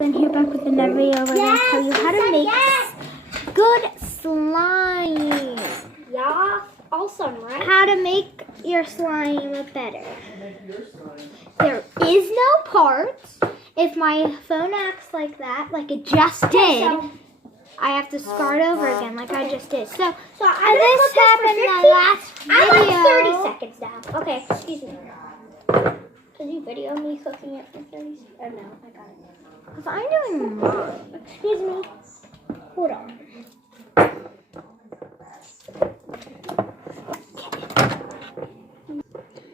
And here back with another video. We're going to tell you how to make good slime. Yeah, awesome, right? How to make your slime better. There is no parts. If my phone acts like that, like it just did, I have to start over again like I just did. So this happened in the last video. I'm 30 seconds now. Okay, excuse me. Did you video me cooking it for 30 seconds? Oh, no, I got it. Because I'm doing mine. Excuse me. Hold on.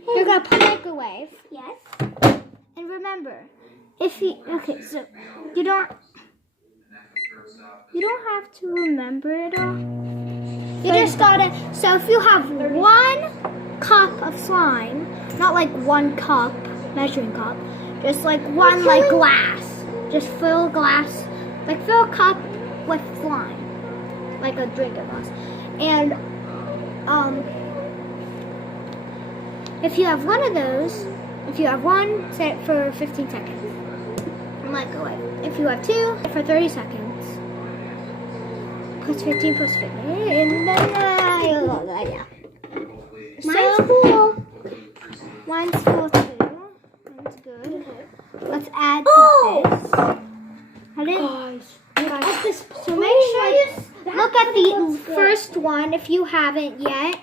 You're going to put microwave. Yes. And remember, if you, okay, so you don't have to remember it all. You just gotta, so if you have 1 cup of slime, not like 1 cup, measuring cup, just like one like glass. Just fill a glass, like fill a cup with slime, like a drinking glass. And if you have 1 of those, if you have 1, set it for 15 seconds. And microwave. If you have 2, for 30 seconds. Plus 15 plus 15. And then, yeah. Mine's full. Mine's full too. Mine's good. Let's add this. So make sure you look at the first one if you haven't yet.